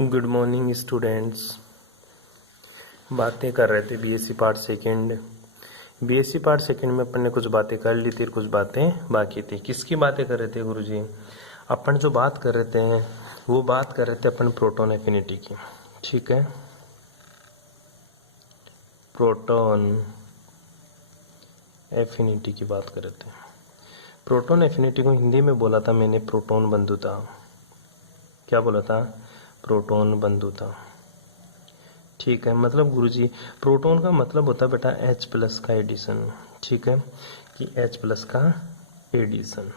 Good morning students. बातें कर रहे थे बीएससी पार्ट सेकंड में अपन ने कुछ बातें कर ली थी, कुछ बातें बाकी थी। किसकी बातें कर रहे थे गुरुजी? अपन जो बात कर रहे थे वो बात कर रहे थे अपन प्रोटॉन एफिनिटी की। ठीक है, प्रोटॉन एफिनिटी की बात कर रहे थे। प्रोटॉन एफिनिटी को हिंदी में बोला था मैंने प्रोटॉन बंधुता। क्या बोला था? प्रोटॉन बंधुता। ठीक है, मतलब गुरुजी प्रोटॉन का मतलब होता है बेटा H प्लस का एडिशन। ठीक है, कि H प्लस का एडिशन।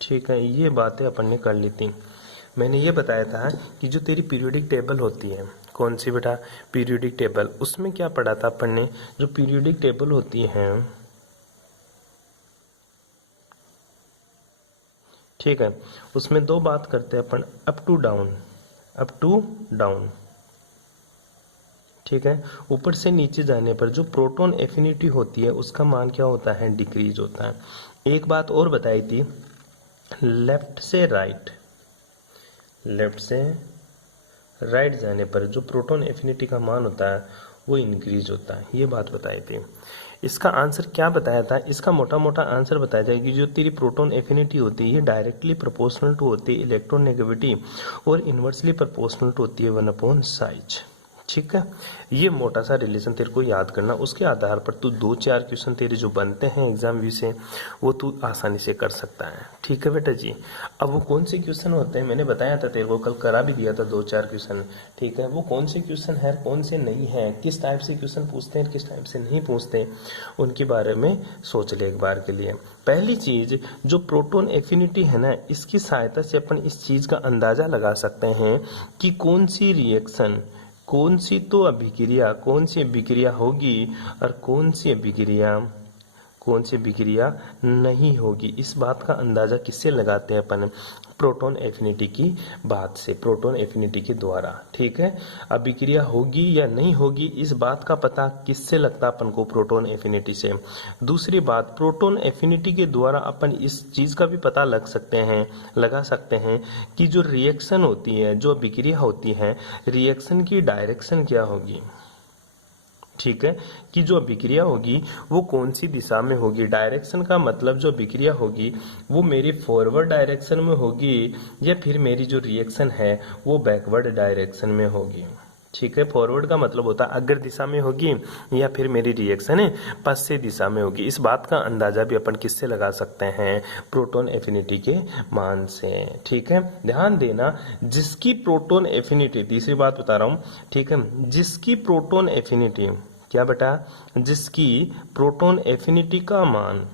ठीक है, ये बातें अपन ने कर ली थी। मैंने ये बताया था कि जो तेरी पीरियोडिक टेबल होती है, कौन सी बेटा? Periodic table. उसमें क्या पढ़ा था अपन ने? जो पीरियोडिक टेबल होती है, ठीक है, उसमें दो बात करते हैं अपन, अप टू डाउन। ठीक है, ऊपर से नीचे जाने पर जो प्रोटॉन एफिनिटी होती है उसका मान क्या होता है? डिक्रीज होता है। एक बात और बताई थी, लेफ्ट से राइट जाने पर जो प्रोटॉन एफिनिटी का मान होता है वो इंक्रीज होता है। ये बात बताई थी। इसका आंसर क्या बताया था? इसका मोटा मोटा आंसर बताया जाए कि जो तेरी प्रोटॉन एफिनिटी होती है ये डायरेक्टली प्रोपोर्शनल टू होती है इलेक्ट्रोनेगेटिविटी और इनवर्सली प्रोपोर्शनल टू होती है 1 अपॉन साइज। ठीक है, ये मोटा सा रिलेशन तेरे को याद करना। उसके आधार पर तू 2-4 क्वेश्चन तेरे जो बनते हैं एग्जाम व्यू से वो तू आसानी से कर सकता है। ठीक है बेटा जी। अब वो कौन से क्वेश्चन होते हैं मैंने बताया था तेरे को, कल करा भी दिया था 2-4 क्वेश्चन। ठीक है, वो कौन से क्वेश्चन है, कौन से नहीं है, किस टाइप से क्वेश्चन पूछते हैं, किस टाइप से नहीं पूछते, उनके बारे में सोच ले एक बार के लिए। पहली चीज, जो प्रोटॉन एफिनिटी है ना, इसकी सहायता से अपन इस चीज का अंदाजा लगा सकते हैं कि कौन सी रिएक्शन, कौन सी तो अभिक्रिया, कौन सी अभिक्रिया होगी और कौन सी अभिक्रिया नहीं होगी। इस बात का अंदाजा किससे लगाते हैं अपन? प्रोटॉन एफिनिटी की बात से, प्रोटॉन एफिनिटी के द्वारा। ठीक है, अभिक्रिया होगी या नहीं होगी इस बात का पता किससे लगता अपन को? प्रोटॉन एफिनिटी से। दूसरी बात, प्रोटॉन एफिनिटी के द्वारा अपन इस चीज का भी पता लगा सकते हैं कि जो रिएक्शन होती है, जो अभिक्रिया होती है, रिएक्शन की डायरेक्शन क्या होगी। ठीक है, कि जो अभिक्रिया होगी वो कौन सी दिशा में होगी। डायरेक्शन का मतलब जो अभिक्रिया होगी वो मेरी फॉरवर्ड डायरेक्शन में होगी या फिर मेरी जो रिएक्शन है वो बैकवर्ड डायरेक्शन में होगी। ठीक है, फॉरवर्ड का मतलब होता है अग्र दिशा में होगी या फिर मेरी रिएक्शन है पश्चिम दिशा में होगी। इस बात का अंदाजा भी अपन किससे लगा सकते हैं? प्रोटॉन एफिनिटी के मान से। ठीक है, ध्यान देना, जिसकी प्रोटॉन एफिनिटी, तीसरी बात बता रहा हूं, ठीक है, जिसकी प्रोटॉन एफिनिटी, क्या बेटा? जिसकी प्रोटॉन एफिनिटी का मान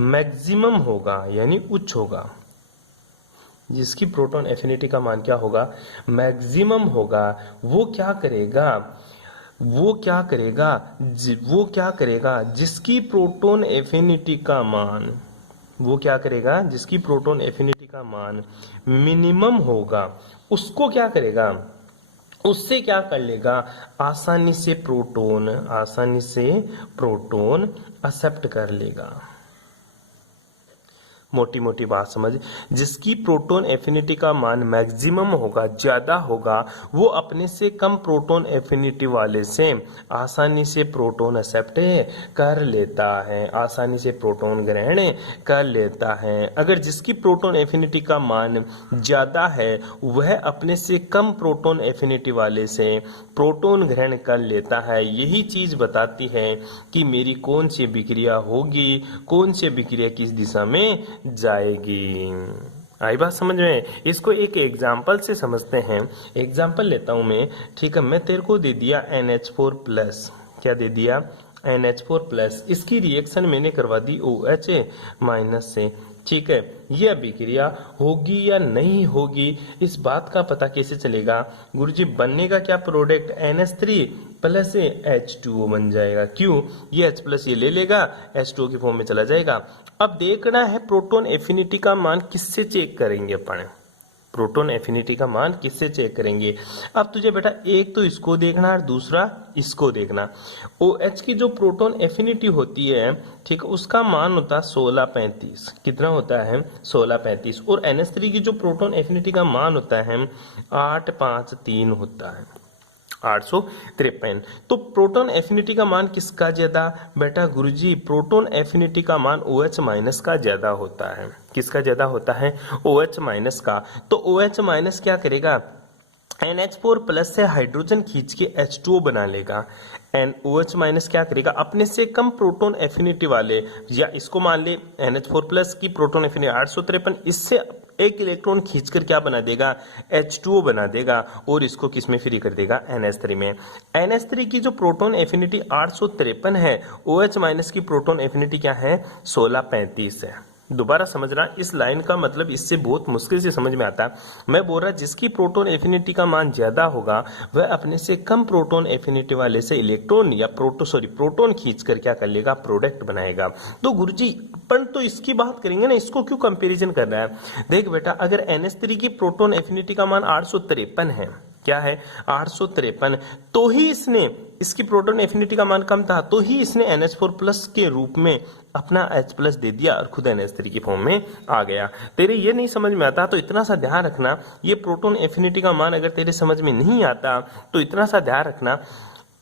मैक्सिमम होगा यानी उच्च होगा, जिसकी प्रोटॉन एफिनिटी का मान क्या होगा? मैक्सिमम होगा। वो क्या करेगा जिसकी प्रोटॉन एफिनिटी का मान, वो क्या करेगा जिसकी प्रोटॉन एफिनिटी का मान मिनिमम होगा, उसको क्या करेगा? उससे क्या कर लेगा? आसानी से प्रोटॉन एक्सेप्ट कर लेगा। मोटी मोटी बात समझ, जिसकी प्रोटॉन एफिनिटी का मान मैक्सिमम होगा, ज्यादा होगा, वो अपने से कम प्रोटॉन एफिनिटी वाले से आसानी से प्रोटॉन एक्सेप्ट कर लेता है, आसानी से प्रोटॉन ग्रहण कर लेता है। अगर जिसकी प्रोटॉन एफिनिटी का मान ज्यादा है वह अपने से कम प्रोटॉन एफिनिटी वाले से प्रोटॉन ग्रहण कर लेता है। यही चीज बताती है कि मेरी कौन सी अभिक्रिया होगी, कौन सी अभिक्रिया किस दिशा में जाएगी। आई बात समझ में? इसको एक एग्जाम्पल से समझते हैं। एग्जाम्पल लेता हूं मैं। ठीक है, मैं तेरे को दे दिया NH4+। क्या दे दिया? NH4+। इसकी रिएक्शन मैंने करवा दी OH- से। ठीक है, ये अभिक्रिया होगी या नहीं होगी इस बात का पता कैसे चलेगा? गुरुजी बनेगा क्या प्रोडक्ट? NH3+ H2O बन जाएगा। क्यों? ये H+ ये ले लेगा, H2O की फॉर्म में चला जाएगा। अब देखना है प्रोटॉन एफिनिटी का मान किससे चेक करेंगे अपन? प्रोटॉन एफिनिटी का मान किससे चेक करेंगे। अब तुझे बेटा एक तो इसको देखना और दूसरा इसको देखना। OH की जो प्रोटॉन एफिनिटी होती है, ठीक है, उसका मान होता है 1635। कितना होता है? 1635। और NH3 की जो प्रोटॉन एफिनिटी का मान होता है 853 होता है, 853। तो प्रोटॉन एफिनिटी का मान किसका ज्यादा? बेटा गुरुजी प्रोटॉन एफिनिटी का मान OH माइनस का ज्यादा होता है। किसका ज्यादा होता है? OH माइनस का। तो OH माइनस क्या करेगा? NH4 प्लस से हाइड्रोजन खींच के H2O बना लेगा। OH माइनस क्या करेगा? अपने से कम प्रोटॉन एफिनिटी वाले, या इसको मान ले NH4 प्लस की प्रोटॉन एफिनिटी 853, इससे एक इलेक्ट्रॉन खींचकर क्या बना देगा? H2O बना देगा और इसको किस में फ्री कर देगा? NH3 में। NH3 की जो प्रोटॉन एफिनिटी 853 है, OH माइनस की प्रोटॉन एफिनिटी क्या है? 1635 है। दोबारा समझना, इस लाइन का मतलब इससे बहुत मुश्किल से समझ में आता है। मैं बोल रहा जिसकी प्रोटॉन एफिनिटी का मान ज्यादा होगा वह अपने से कम प्रोटॉन एफिनिटी वाले से इलेक्ट्रॉन या प्रोटॉन खींचकर क्या कर लेगा? प्रोडक्ट बनाएगा। तो गुरुजी अपन तो इसकी बात करेंगे ना, इसको क्यों कंपैरिजन कर रहा है? देख बेटा, अगर NH3 की प्रोटॉन एफिनिटी का मान 853 है, क्या है? 853, तो ही इसने, इसकी प्रोटॉन एफिनिटी का मान कम था तो ही इसने NH4 प्लस के रूप में अपना H प्लस दे दिया और खुद NH3 की फॉर्म में आ गया। तेरे ये नहीं समझ में आता तो इतना सा ध्यान रखना, ये प्रोटॉन एफिनिटी का मान अगर तेरे समझ में नहीं आता तो इतना सा ध्यान रखना,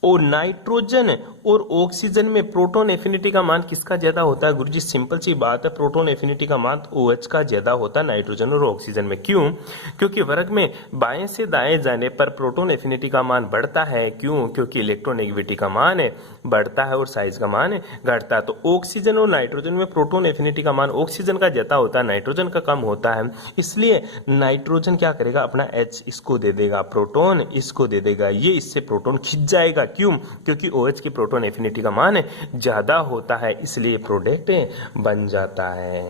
और नाइट्रोजन और ऑक्सीजन में प्रोटॉन एफिनिटी का मान किसका ज्यादा होता है? गुरुजी सिंपल सी बात है, प्रोटॉन एफिनिटी का मान OH का ज्यादा होता है नाइट्रोजन और ऑक्सीजन में। क्यों? क्योंकि वर्ग में बाएं से दाएं जाने पर प्रोटॉन एफिनिटी का मान बढ़ता है। क्यों? क्योंकि इलेक्ट्रोनेगेटिविटी का मान बढ़ता है और साइज का मान घटता है। तो ऑक्सीजन और नाइट्रोजन में प्रोटॉन एफिनिटी का मान ऑक्सीजन का ज्यादा होता है, नाइट्रोजन का कम होता है। इसलिए नाइट्रोजन क्या करेगा? अपना H इसको दे देगा, प्रोटॉन इसको दे देगा, ये इससे प्रोटॉन खिंच जाएगा। क्यों? क्योंकि OH की प्रोटॉन एफिनिटी का मान ज्यादा होता है, इसलिए प्रोडक्ट बन जाता है।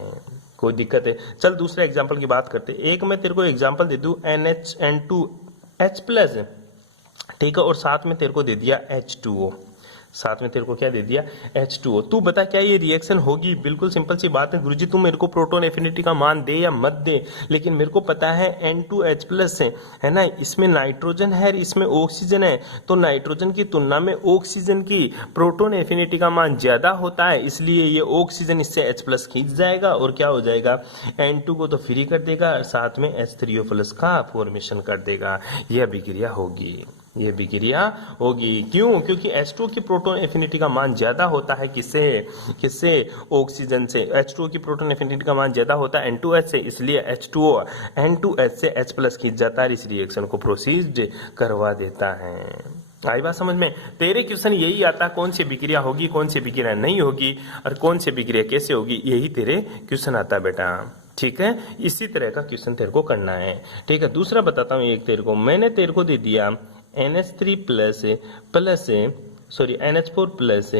कोई दिक्कत है? चल दूसरे एग्जांपल की बात करते हैं। एक मैं तेरे को एग्जांपल दे दूं NH2H प्लस, ठीक है, और साथ में तेरे को दे दिया H2O, साथ में तेरे को क्या दे दिया? H2O। तू बता क्या ये रिएक्शन होगी? बिल्कुल सिंपल सी बात है गुरुजी, तू मेरे को प्रोटॉन एफिनिटी का मान दे या मत दे, लेकिन मेरे को पता है N2H प्लस है ना, इसमें नाइट्रोजन है, इसमें ऑक्सीजन है, तो नाइट्रोजन की तुलना में ऑक्सीजन की प्रोटॉन एफिनिटी का मान ज्यादा होता है, इसलिए ये ऑक्सीजन इससे H प्लस खींच जाएगा और क्या हो जाएगा? N2 को तो फ्री कर देगा और साथ में H3O प्लस का फॉर्मेशन कर देगा। यह अभिक्रिया होगी, ये विक्रिया होगी। क्यों? क्योंकि H2O की प्रोटॉन एफिनिटी का मान ज्यादा होता है किससे? ऑक्सीजन से। H2O की प्रोटॉन एफिनिटी का मान ज्यादा होता है N2H से, इसलिए H2O N2H से H प्लस खींच जाता है, इस रिएक्शन को प्रोसीड करवा देता है। आई बात समझ में? तेरे क्वेश्चन यही आता है, कौन सी विक्रिया होगी, कौन सी विक्रिया नहीं होगी, और कौन सी विक्रिया कैसे होगी, यही तेरे क्वेश्चन आता है बेटा। ठीक है, इसी तरह का क्वेश्चन तेरे को करना है। ठीक है, दूसरा बताता हूँ एक तेरे को, मैंने तेरे को दे दिया NH3 plus sorry NH4 plus,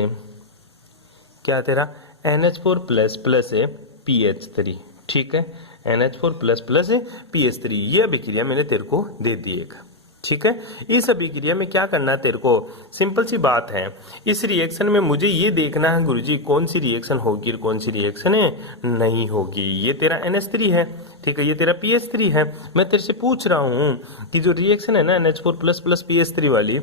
क्या तेरा? NH4 प्लस प्लस PH3, ठीक है, NH4 प्लस प्लस PH3, ये अभिक्रिया मैंने तेरे को दे दी एक। ठीक है, इस अभिक्रिया में क्या करना है तेरे को? सिंपल सी बात है, इस रिएक्शन में मुझे ये देखना है गुरुजी कौन सी रिएक्शन होगी और कौन सी रिएक्शन नहीं होगी। ये तेरा NH3 है, ठीक है, ये तेरा PH3 है। मैं तेरे से पूछ रहा हूँ कि जो रिएक्शन है ना NH4 प्लस प्लस PH3 वाली,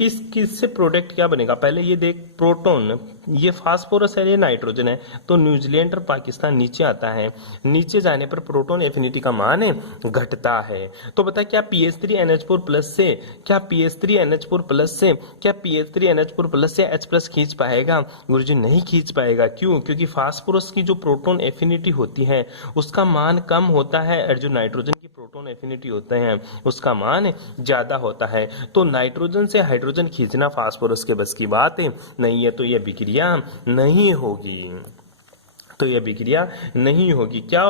इस किससे प्रोडक्ट क्या बनेगा? पहले ये देख, प्रोटॉन, ये फास्फोरस है, ये नाइट्रोजन है, तो न्यूजीलैंड और पाकिस्तान नीचे आता है, नीचे जाने पर प्रोटॉन एफिनिटी का मान घटता है। तो बता क्या PH3 NH4 प्लस से, क्या PH3 NH4 प्लस से, क्या PH3 NH4 प्लस से H प्लस खींच पाएगा? गुरुजी नहीं खींच पाएगा। क्यों? क्योंकि फास्फोरस की जो प्रोटॉन एफिनिटी होती है उसका मान कम होता है, और जो नाइट्रोजन की प्रोटॉन एफिनिटी होते हैं उसका मान ज्यादा होता है। तो नाइट्रोजन से हाइड्रोजन खींचना फास्फोरस के बस की बात नहीं है, तो यह विक्रिया नहीं होगी, तो यह विक्रिया नहीं होगी। क्या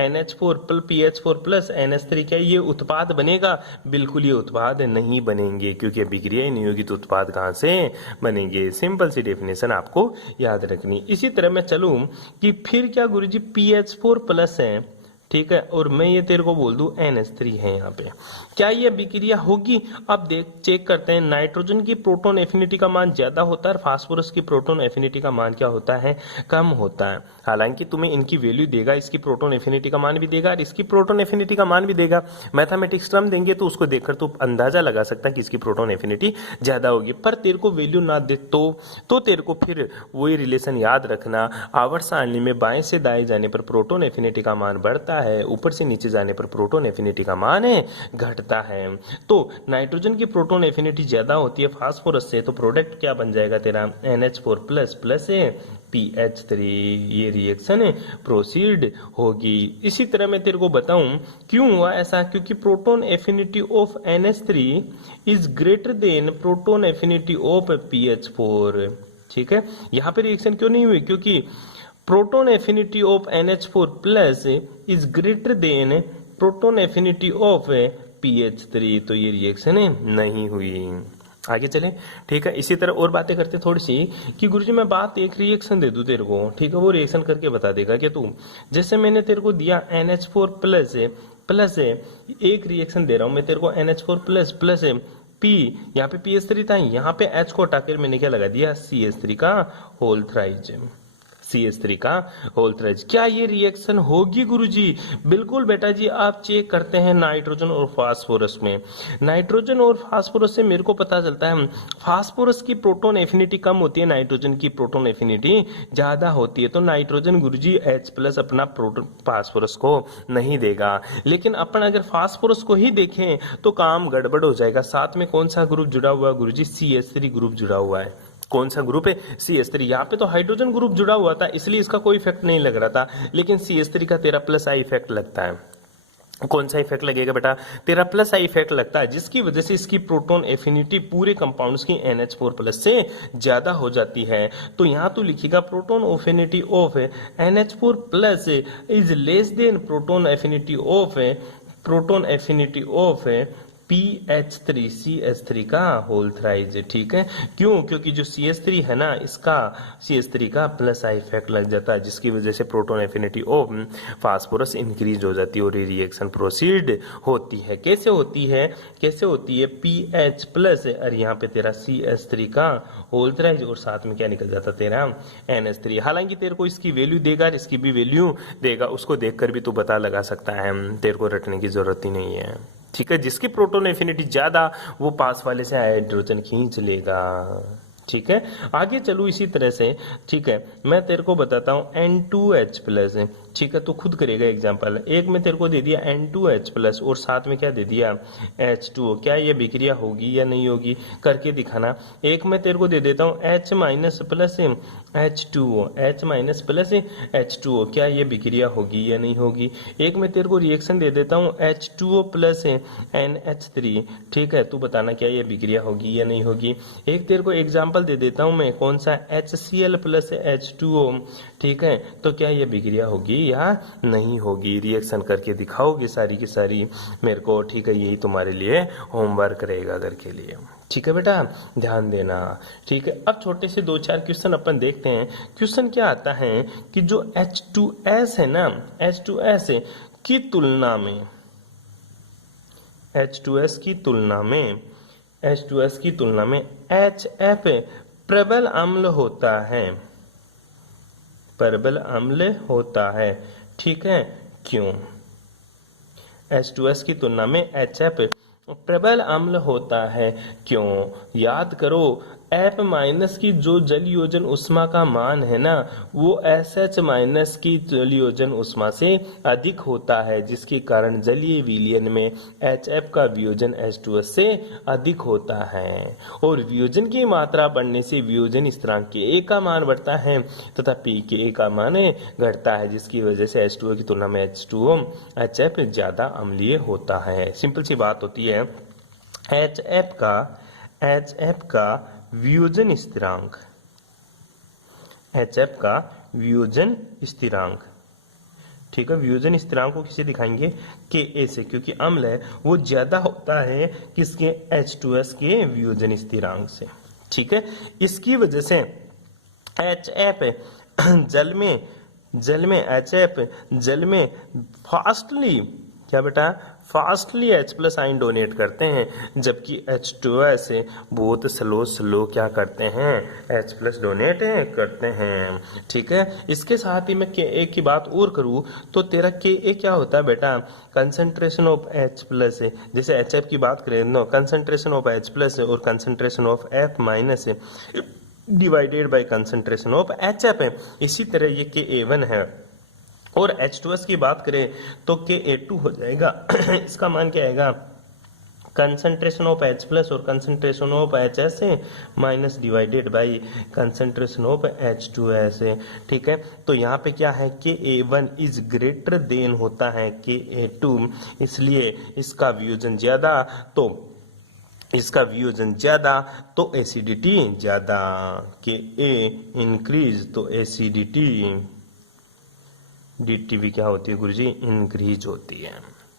NH4 plus PH4 plus NH3, क्या ये उत्पाद बनेगा? बिल्कुल ये उत्पाद नहीं बनेंगे, क्योंकि विक्रिया ही नहीं होगी तो उत्पाद कहाँ से बनेंगे? सिंपल सी डेफिनेशन आपको याद रखनी। इसी तरह मैं चलूं कि फिर क्या गुरुजी PH4 प्लस है, ठीक है, और मैं ये तेरे को बोल दूं NH3 है यहाँ पे, क्या ये अभिक्रिया होगी? अब देख चेक करते हैं, नाइट्रोजन की प्रोटॉन एफिनिटी का मान ज्यादा होता है और फास्फोरस की प्रोटॉन एफिनिटी का मान क्या होता है? कम होता है। हालांकि तुम्हें इनकी वैल्यू देगा, इसकी प्रोटॉन एफिनिटी का मान भी देगा और इसकी प्रोटॉन एफिनिटी का मान भी देगा। मैथमेटिक्स टर्म देंगे तो उसको देखकर तो अंदाजा लगा सकता है कि इसकी प्रोटॉन एफिनिटी ज्यादा होगी, पर तेरे को वैल्यू ना दे तो तेरे को फिर वही रिलेशन याद रखना, आवर्त सारणी में बाएं से दाएं जाने पर प्रोटॉन एफिनिटी का मान बढ़ता है, ऊपर से नीचे जाने पर प्रोटॉन एफिनिटी का मान घटता है। तो नाइट्रोजन की प्रोटॉन एफिनिटी ज्यादा होती है फास्फोरस से, तो प्रोडक्ट क्या बन जाएगा तेरा? NH4 प्लस PH3, ये रिएक्शन प्रोसीड होगी। इसी तरह मैं तेरे को बताऊं क्यों हुआ ऐसा, क्योंकि proton affinity of NH3 is greater than proton affinity of PH4। ठीक है, यहां पे रिएक्शन क्यों नहीं हुई? क्योंकि proton affinity of NH4 plus is greater than proton affinity of PH3, तो ये रिएक्शन नहीं हुई। आगे चले, ठीक है। इसी तरह और बातें करते थोड़ी सी कि गुरुजी मैं बात एक रिएक्शन दे दूं तेरे को, ठीक है, वो रिएक्शन करके बता देगा कि तू, जैसे मैंने तेरे को दिया NH4 प्लस एक रिएक्शन दे रहा हूं मैं तेरे को NH4 प्लस P, यहाँ पे PH3 था, यहाँ पे H को हटाकर मैंने क्या लगा दिया? CH3 का होल थ्राइज, CH3 का होल थ्राइज। क्या ये रिएक्शन होगी गुरुजी? बिल्कुल बेटा जी, आप चेक करते हैं नाइट्रोजन और फास्फोरस में, नाइट्रोजन और फास्फोरस से मेरे को पता चलता है फास्फोरस की प्रोटॉन एफिनिटी कम होती है, नाइट्रोजन की प्रोटॉन एफिनिटी ज्यादा होती है। तो नाइट्रोजन गुरुजी H+ अपना प्रोटॉन फास्फोरस को नहीं देगा, लेकिन अपन अगर फास्फोरस को ही देखें तो काम गड़बड़ हो जाएगा। साथ में कौन सा ग्रुप जुड़ा हुआ है गुरुजी? CH3 ग्रुप जुड़ा हुआ है। कौन सा ग्रुप है? CH3। यहाँ पे तो हाइड्रोजन ग्रुप जुड़ा हुआ था इसलिए इसका कोई इफेक्ट नहीं लग रहा था, लेकिन CH3 का तेरा प्लस आई इफेक्ट लगता है। कौन सा इफेक्ट लगेगा बेटा? तेरा प्लस आई इफेक्ट लगता है, जिसकी वजह से इसकी प्रोटॉन एफिनिटी पूरे कंपाउंड्स की NH4 प्लस से ज्यादा हो जाती है। तो यहाँ तो लिखिएगा proton affinity of NH4 plus is less than proton affinity of PH3 CH3 का होल थ्राइज। ठीक है, क्यों? क्योंकि जो CH3 है ना, इसका CH3 का प्लस आई इफेक्ट लग जाता है, जिसकी वजह से proton affinity of phosphorus increase हो जाती है और ये रिएक्शन प्रोसीड होती है। कैसे होती है? PH प्लस और यहाँ पे तेरा CH3 का होल थ्राइज और साथ में क्या निकल जाता तेरा? NH3। हालांकि तेरे को इसकी वैल्यू देगा, इसकी भी वैल्यू देगा, उसको देखकर भी तू पता लगा सकता है, तेरे को रटने की जरूरत ही नहीं है। ठीक है, जिसकी प्रोटॉन एफिनिटी ज्यादा वो पास वाले से हाइड्रोजन खींच लेगा। ठीक है, आगे चलू इसी तरह से। ठीक है, मैं तेरे को बताता हूँ N2H प्लस। ठीक है, तो खुद करेगा एग्जांपल। एक में तेरे को दे दिया N2H प्लस और साथ में क्या दे दिया? H2O। क्या ये विक्रिया होगी या नहीं होगी? करके दिखाना। एक में तेरे को दे देता हूँ H माइनस प्लस H2O। क्या ये विक्रिया होगी या नहीं होगी? एक में तेरे को रिएक्शन दे देता हूँ H2O प्लस NH3। ठीक है, तू बताना क्या ये विक्रिया होगी या नहीं होगी। एक तेरे को एग्जाम्पल दे देता हूँ मैं, कौन सा? HCl plus H2O। ठीक है, तो क्या ये विक्रिया होगी या नहीं होगी? रिएक्शन करके दिखाओगे सारी की सारी मेरे को। ठीक है, यही तुम्हारे लिए होमवर्क रहेगा घर के लिए। ठीक है बेटा, ध्यान देना। ठीक है, अब छोटे से 2-4 क्वेश्चन अपन देखते हैं। क्वेश्चन क्या आता है कि जो H2S है ना, H2S की तुलना में H2S की तुलना में HF प्रबल अम्ल होता है। ठीक है, क्यों? H2S की तुलना में HF प्रबल अम्ल होता है, क्यों? याद करो, F माइनस की जो जल योजन उष्मा का मान है ना, वो SH माइनस की जल योजन उष्मा से अधिक होता है, जिसके कारण जलीय विलयन में HF का वियोजन H2S से अधिक होता है। और वियोजन की मात्रा बढ़ने से वियोजन स्थिरांक के A का मान बढ़ता है तथा P के A का मान घटता है, जिसकी वजह से H2O की तुलना में HF ज्यादा अम्लीय होता है। सिंपल सी बात होती है, HF का वियोजन स्थिरांक, HF का वियोजन स्थिरांक। ठीक है, वियोजन स्थिरांक को किसे दिखाएंगे? Ka से, क्योंकि अम्ल है वो ज्यादा होता है किसके? H2S के वियोजन स्थिरांक से। ठीक है, इसकी वजह से HF जल में जल में HF, जल में फास्टली क्या बेटा, फास्टली H+ आयन डोनेट करते हैं, जबकि H2S बहुत स्लो क्या करते हैं, H+ डोनेट करते हैं। ठीक है, इसके साथ ही मैं Ka की बात और करूँ तो तेरा Ka क्या होता है बेटा, कंसंट्रेशन ऑफ H+ जैसे HF की बात करें नो, कंसंट्रेशन ऑफ H+ और concentration of F- divided by concentration of HF है। इसी तरह ये Ka1 है। और H2S की बात करें तो Ka2 हो जाएगा इसका मान क्या आएगा, कंसंट्रेशन ऑफ H+ और concentration of HS minus divided by concentration of H2S। ठीक है, तो यहाँ पे क्या है, Ka1 इज ग्रेटर देन होता है Ka2, इसलिए इसका वियोजन ज्यादा, तो इसका वियोजन ज्यादा तो एसिडिटी ज्यादा, Ka इंक्रीज तो एसिडिटी DTV क्या होती है गुरुजी, इंक्रीज होती है।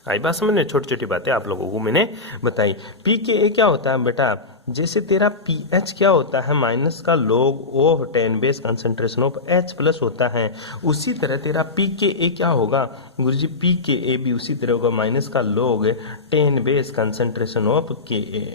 आई बात समझ में, छोटी छोटी बातें आप लोगों को मैंने बताई। pKa क्या होता है बेटा, जैसे तेरा pH क्या होता है, माइनस का log of 10 base concentration of H+ होता है, उसी तरह तेरा pKa क्या होगा गुरुजी, pKa भी उसी तरह होगा, माइनस का log 10 base concentration of Ka।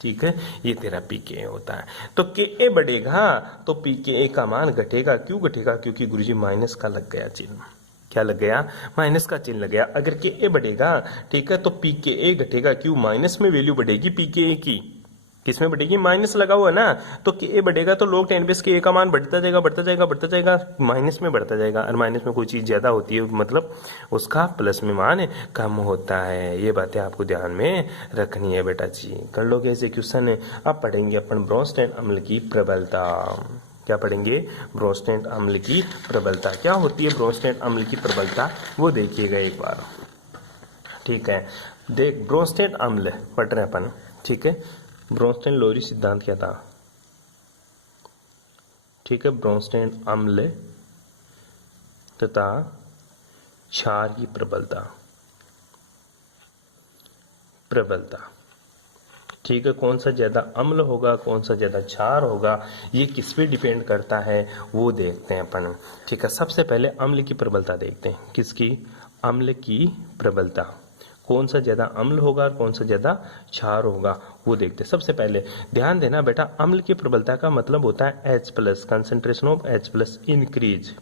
ठीक है, ये तेरा pKa होता है। तो Ka बढ़ेगा तो pKa का मान घटेगा, क्यों घटेगा, क्योंकि गुरुजी माइनस का लग गया चिन्ह, क्या लग गया, माइनस का चिन्ह लग गया। अगर Ka बढ़ेगा, ठीक है, तो pKa घटेगा, क्यों, माइनस में वैल्यू बढ़ेगी pKa की, किसमें बढ़ेगी, माइनस लगा हुआ है ना, तो Ka बढ़ेगा तो log 10 बेस Ka का मान बढ़ता जाएगा बढ़ता जाएगा बढ़ता जाएगा, माइनस में बढ़ता जाएगा, और माइनस में कोई चीज ज्यादा होती है मतलब उसका प्लस में मान कम होता है। ये बातें आपको ध्यान में रखनी है बेटा जी। कर लोगे ऐसे क्वेश्चन। अब पढ़ेंगे अपन ब्रोंस्टेड अम्ल की प्रबलता। क्या पढ़ेंगे, ब्रोंस्टेड अम्ल की प्रबलता। क्या होती है ब्रोंस्टेड अम्ल की प्रबलता, वो देखिएगा एक बार। ठीक है, देख ब्रोंस्टेड अम्ल पढ़ रहे अपन। ठीक है, ब्रोंस्टेड लोरी सिद्धांत क्या था, ठीक है, ब्रोंस्टेड अम्ल तथा क्षार की प्रबलता, ठीक है, कौन सा ज्यादा अम्ल होगा कौन सा ज्यादा क्षार होगा, ये किस पे डिपेंड करता है वो देखते हैं अपन। ठीक है, सबसे पहले अम्ल की प्रबलता देखते हैं, किसकी, अम्ल की प्रबलता, कौन सा ज्यादा अम्ल होगा कौन सा ज्यादा क्षार होगा वो देखते हैं। सबसे पहले ध्यान देना बेटा, अम्ल की प्रबलता का मतलब होता है H+, concentration of H+ increase.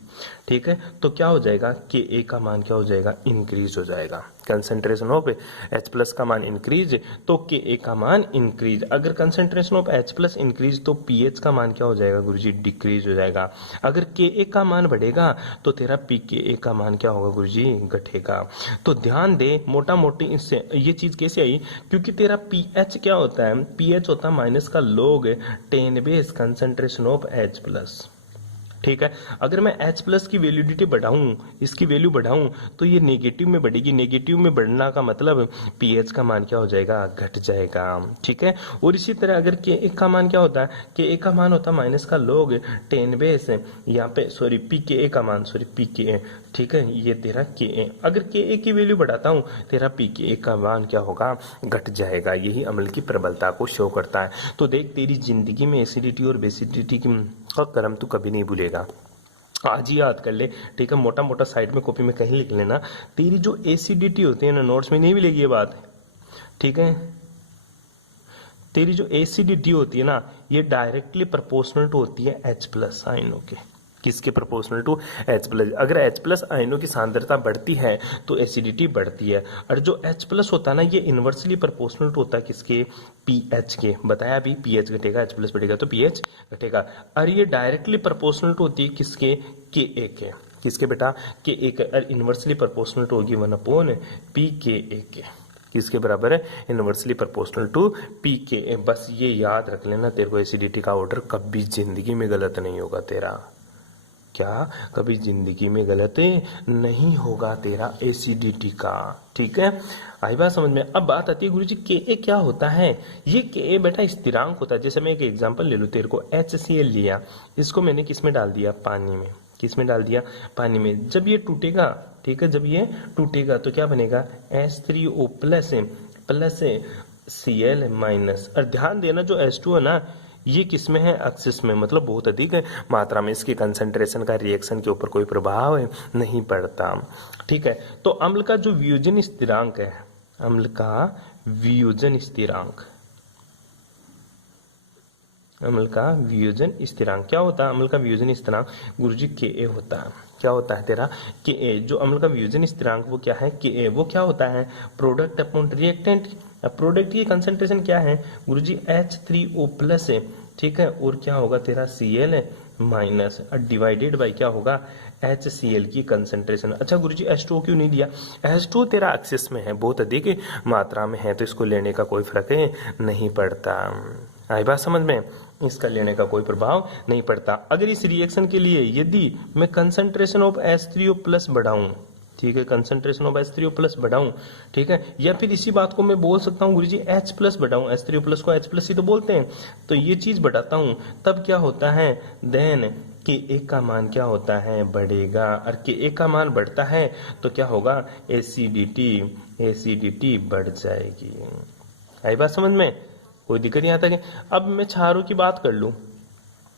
ठीक है, तो क्या हो जाएगा, Ka का मान क्या हो जाएगा, इंक्रीज हो जाएगा। कंसंट्रेशन ऑफ H+ का मान इंक्रीज तो Ka का मान इंक्रीज। अगर कंसंट्रेशन ऑफ H+ इंक्रीज तो pH का मान क्या हो जाएगा गुरुजी, डिक्रीज हो जाएगा। अगर Ka का मान बढ़ेगा तो तेरा pKa का मान क्या होगा गुरुजी, घटेगा। तो ध्यान दे, मोटा मोटी इससे ये चीज कैसे आई, क्योंकि तेरा pH क्या होता है, pH होता है माइनस का log 10 base concentration of H+। ठीक है, अगर मैं H+ की वैल्यूडिटी बढ़ाऊं, इसकी वैल्यू बढ़ाऊं तो ये नेगेटिव में बढ़ेगी, नेगेटिव में बढ़ना का मतलब pH का मान क्या हो जाएगा, घट जाएगा। ठीक है, और इसी तरह अगर Ka का मान क्या होता है, Ka का मान होता है माइनस का log 10 बेस, यहाँ पे सॉरी pKa का मान, सॉरी pKa, ठीक है, ये तेरा Ka, अगर Ka की वैल्यू बढ़ाता हूँ तेरा pKa का मान क्या होगा, घट जाएगा। यही अम्ल की प्रबलता को शो करता है। तो देख, तेरी जिंदगी में एसिडिटी और बेसिडिटी का क्रम तू कभी नहीं भूलेगा, आज ही याद कर ले। ठीक है, मोटा मोटा साइड में कॉपी में कहीं लिख लेना। तेरी जो एसिडिटी होती है ना, नोट्स में नहीं मिलेगी ये बात। ठीक है, तेरी जो एसिडिटी होती है ना, ये डायरेक्टली प्रोपोर्शनल टू होती है H+ आयनों के। किसके प्रोपोर्शनल टू, H+। अगर H+ आयनों की सांद्रता बढ़ती है तो एसिडिटी बढ़ती है, और जो H+ होता है ना, ये इनवर्सली प्रोपोर्शनल टू होता है किसके, pH के। बताया अभी, pH घटेगा H+ बढ़ेगा तो pH घटेगा। और ये डायरेक्टली प्रोपोर्शनल टू होती है किसके, Ka के। किसके बेटा, Ka के। और इनवर्सली प्रोपोर्शनल टू होगी 1/pKa के। किसके बराबर है, इनवर्सली प्रोपोर्शनल टू pKa। बस ये याद रख लेना, तेरे को एसिडिटी का ऑर्डर कभी जिंदगी में गलत नहीं होगा तेरा। क्या, कभी जिंदगी में गलत नहीं होगा तेरा एसिडिटी का। ठीक है, आई बात समझ में। अब बात आती है गुरुजी Ka क्या होता है। ये Ka बेटा स्थिरांक होता है। जैसे मैं एक एग्जांपल ले लूं, तेरे को HCl लिया, इसको मैंने किस में डाल दिया, पानी में। किस में डाल दिया, पानी में। जब ये टूटेगा, ठीक है, जब ये टूटेगा तो क्या बनेगा, H3O+ प्लस Cl माइनस। और ध्यान देना, जो H2 है ना, ये किस में है, एक्सिस में, मतलब बहुत अधिक मात्रा में इसके कंसंट्रेशन का रिएक्शन के ऊपर कोई प्रभाव नहीं पड़ता। ठीक है, तो अम्ल का जो वियोजन स्थिरांक है, अम्ल का वियोजन स्थिरांक, अम्ल का वियोजन स्थिरांक क्या होता है? अम्ल का वियोजन स्थिरांक गुरुजी Ka होता है। क्या होता है तेरा? Ka। जो अम्ल का वियोजन स्थिरांक वो क्या है? Ka। वो क्या होता है? Product upon reactant. प्रोडक्ट की कंसंट्रेशन क्या है गुरुजी? H3O प्लस है, ठीक है, और क्या होगा तेरा? Cl माइनस, डिवाइडेड बाई क्या होगा? HCl की कंसंट्रेशन। अच्छा गुरुजी H2O क्यों नहीं दिया? H2O तेरा एक्सेस में है, बहुत अधिक मात्रा में है, तो इसको लेने का कोई फर्क नहीं पड़ता। आई बात समझ में? इसका लेने का कोई प्रभाव नहीं पड़ता। अगर इस रिएक्शन के लिए यदि मैं कंसंट्रेशन ऑफ H3O प्लस बढ़ाऊं, ठीक है, कंसंट्रेशन ऑफ H3O प्लस बढ़ाऊं, ठीक है, या फिर इसी बात को मैं बोल सकता हूँ गुरुजी H प्लस बढ़ाऊं, H3O प्लस को H प्लस ही तो बोलते हैं, तो ये चीज बढ़ाता हूं, तब क्या होता है? देन Ka का मान क्या होता है? बढ़ेगा। और Ka का मान बढ़ता है तो क्या होगा? एसिडिटी बढ़ जाएगी। आई बात समझ में? कोई दिक्कत नहीं आता कि अब मैं क्षारों की बात कर लूं,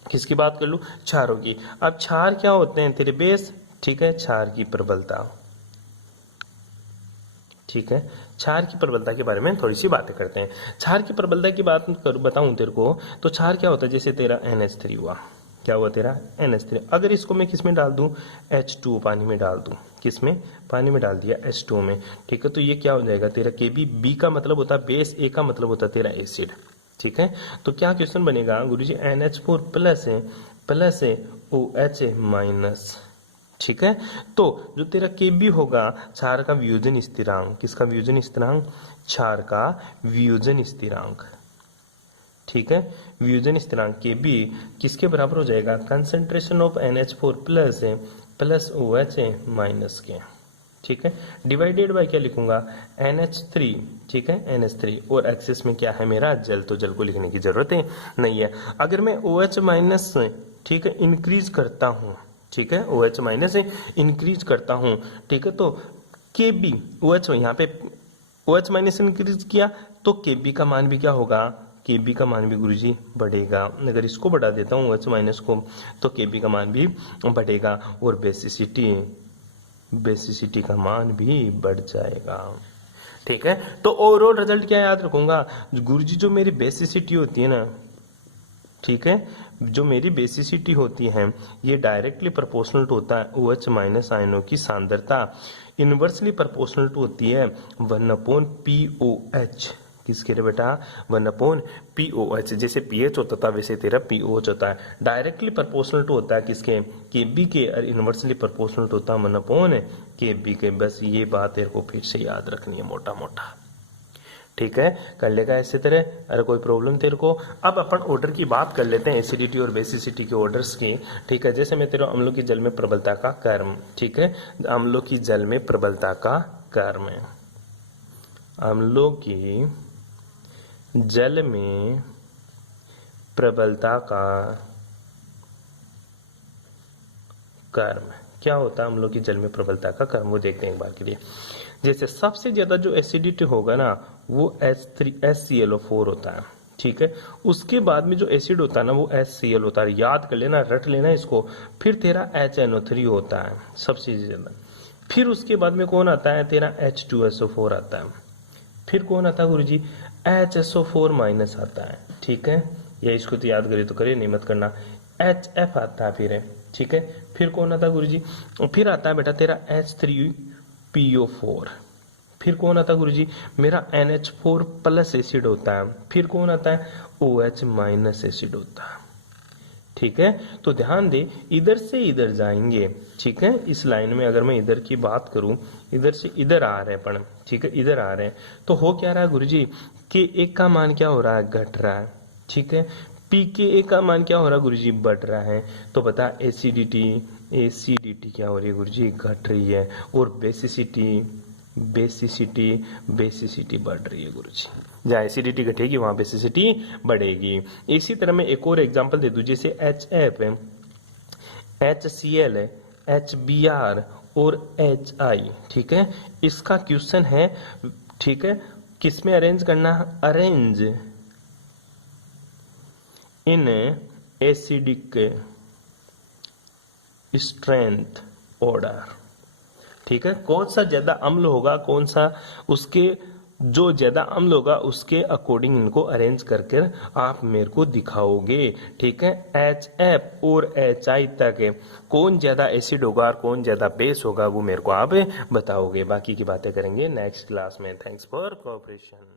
किसकी बात कर लूं? क्षारों की। अब क्षार क्या होते हैं तेरे? बेस, ठीक है, क्षार की प्रबलता, ठीक है, क्षार की प्रबलता के बारे में थोड़ी सी बातें करते हैं। क्षार की प्रबलता की बात बताऊं तेरे को, तो क्षार क्या होता है? जैसे तेरा NH3 हुआ, क्या हुआ तेरा? NH3। अगर इसको मैं किस में डाल दूं? H2 पानी में डाल दूं, किस में? पानी में डाल दिया, H2 में, ठीक है, तो ये क्या हो जाएगा तेरा? Kb। B का मतलब होता है बेस, A का मतलब होता है तेरा एसिड, ठीक है। तो क्या क्वेश्चन बनेगा गुरुजी? NH4 प्लस है, प्लस है OH माइनस, ठीक है। तो जो तेरा Kb होगा क्षार का वियोजन स्थिरांक, किसका वियोजन स्थिरांक? क्षार का वियोजन स्थिरांक, ठीक है, वियोजन स्थिरांक Kb किसके बराबर हो जाएगा? कंसंट्रेशन ऑफ NH4 प्लस है, प्लस OH माइनस के, ठीक है, डिवाइडेड बाय क्या लिखूंगा? NH3, ठीक है, NH3, और एक्सेस में क्या है मेरा? जल। तो जल को लिखने की जरूरत नहीं है। अगर मैं OH माइनस, ठीक है, इंक्रीज करता हूं, ठीक है, OH माइनस इंक्रीज करता हूं, ठीक है, तो Kb, OH यहाँ पे OH माइनस इंक्रीज किया तो Kb का मान भी क्या होगा? Kb का मान भी गुरुजी बढ़ेगा। अगर इसको बढ़ा देता हूँ OH माइनस को, तो Kb का मान भी बढ़ेगा और बेसिसिटी का मान भी बढ़ जाएगा, ठीक है। तो ओवरऑल रिजल्ट क्या याद रखूंगा गुरुजी? जो मेरी बेसिसिटी होती है ना, ठीक है, जो मेरी बेसिसिटी होती है ये डायरेक्टली प्रोपोर्शनल होता है OH माइनस आयनों की सांद्रता, इनवर्सली प्रोपोर्शनल होती है 1/POH। किसके रे बेटा? 1/POH। जैसे pH होता था वैसे तेरा POH होता है। डायरेक्टली प्रोपोर्शनल होता है किसके? Kb के, और इनवर्सली प्रोपोर्शनल होता है 1/Kb के। बस ये बात तेरे को फिर से याद रखनी है मोटा मोटा, ठीक है, कर लेगा इसी तरह। अरे कोई प्रॉब्लम तेरे को? अब अपन ऑर्डर की बात कर लेते हैं, एसिडिटी और बेसिसिटी के ऑर्डर्स की, ठीक है। जैसे मैं तेरे अम्लों की जल में प्रबलता का कर्म, ठीक है, अम्लों की जल में प्रबलता का कर्म है, अम्लों की जल में प्रबलता का कर्म क्या होता है? अम्लों की जल में प्रबलता का कर्म वो देखते हैं एक बार के लिए। जैसे सबसे ज्यादा जो एसिडिटी होगा ना वो HClO4 होता है, ठीक है। उसके बाद में जो एसिड होता है ना वो HCl होता है, याद कर लेना, रट लेना इसको। फिर तेरा HNO3 होता है सबसे ज्यादा। फिर उसके बाद में कौन आता है? तेरा H2SO4 आता है। फिर कौन आता है गुरुजी? HSO4 माइनस आता है, ठीक है, या इसको तो याद करे तो करे, नहीं मत करना। HF आता है फिर, ठीक है। फिर कौन आता है गुरुजी? फिर आता है बेटा तेरा H3PO4। फिर कौन आता है गुरुजी? मेरा NH4 प्लस एसिड होता है। फिर कौन आता है? OH माइनस एसिड होता है, ठीक है। तो ध्यान दे, इधर से इधर जाएंगे, ठीक है। इस लाइन में अगर मैं इधर की बात करूं, इधर से इधर आ रहे हैं अपन, ठीक है, इधर आ रहे हैं, तो हो क्या रहा है गुरुजी? कि एक का मान क्या हो रहा है? घट रहा है, ठीक है। PKA का मान क्या हो रहा है गुरुजी? बढ़ रहा है। तो बता एसिडिटी क्या हो रही है गुरुजी? घट रही है। और बेसिसिटी बढ़ रही है गुरुजी। जहाँ एसिडिटी घटेगी वहां बेसिसिटी बढ़ेगी। इसी तरह मैं एक और एग्जांपल दे दूं, जैसे HF, HCl, HBr और HI, ठीक है। इसका क्वेश्चन है, ठीक है, किसमें अरेंज करना? Arrange in acidic strength order. ठीक है, कौन सा ज्यादा अम्ल होगा, कौन सा उसके जो ज्यादा अम्ल होगा उसके अकॉर्डिंग इनको अरेंज करके आप मेरे को दिखाओगे। ठीक है, HF और HI तक कौन ज्यादा एसिड होगा और कौन ज्यादा बेस होगा वो मेरे को आप बताओगे। बाकी की बातें करेंगे नेक्स्ट क्लास में। Thanks for cooperation.